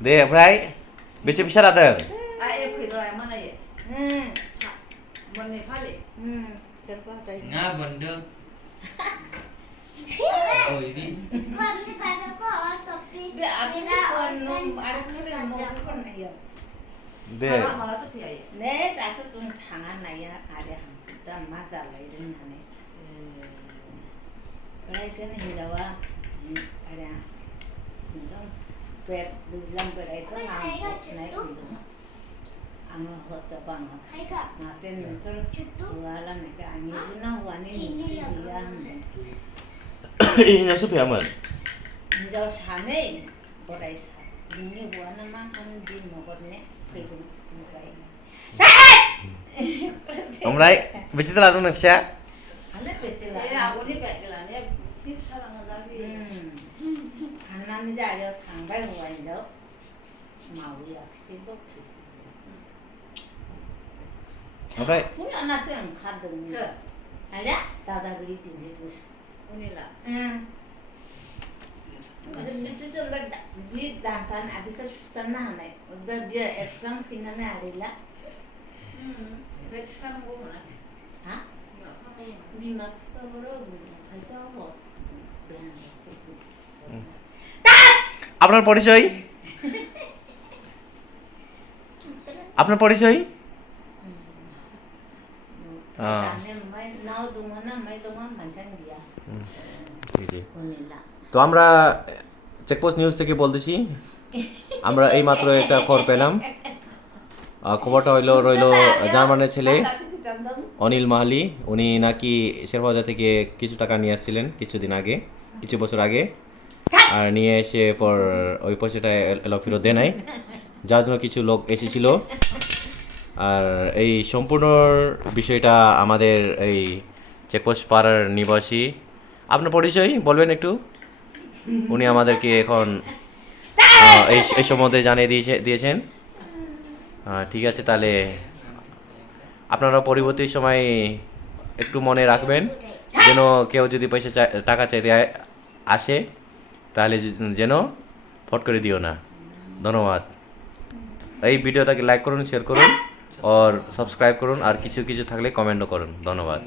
deh Bray bisa bisa datang nga benda oh ini deh বুঝলাম বেড়াই তো নাম নাই কিন্তু আমার হচ্ছে বাংলা নাতে নজর ওয়ালা নাকি আমি না ওয়ানি নিয়া ini sup ya man হিজাও সামে বড়াই সা দিনে ওয়ানা মা কোন দিন মগরনে কইবো মুরাই Omrai bisa telat tuh Nasya আলে পেছলা আগনি পেছলা নে সিপ সালাঙ্গা যাবি 한남이 자려 강발 호와인도 마우야 시도 Omrai 불안하세요 카드 알아? 다다그리 딘데도 오늘라 응 미스 좀 버다 비 단탄 아비서 수단나 하네 비 액상 피나네 아리라 백상 고나 하? 미막 서로 가서 뭐 আপনার পরিচয় আপনার পরিচয় তো আমরা চেকপোস্ট নিউজ থেকে বলতেছি আমরা এই মাত্র একটা খবর পেলাম খবরটা রইল জার্মানের ছেলে অনিল মাহালি উনি নাকি শেরবাজার থেকে কিছু টাকা নিয়ে আসছিলেন কিছু বছর আগে আর নিয়ে এসে পর ওই পয়সাটা এলো ফেরত দেয় নাই যার জন্য কিছু লোক এসেছিল আর এই সম্পূর্ণ বিষয়টা আমাদের এই চেকপোস্ট পাড়ার নিবাসী আপনার পরিচয় বলবেন একটু উনি আমাদেরকে এখন এই সম্বন্ধে জানিয়ে দিয়েছেন ঠিক আছে তাহলে আপনারা পরবর্তী সময় একটু মনে রাখবেন যেন কেউ যদি টাকা চাইতে আসে তাহলে যেন ফট করে দিও না ধন্যবাদ এই ভিডিওটাকে লাইক করুন শেয়ার করুন আর সাবস্ক্রাইব করুন আর কিছু থাকলে কমেন্টও করুন ধন্যবাদ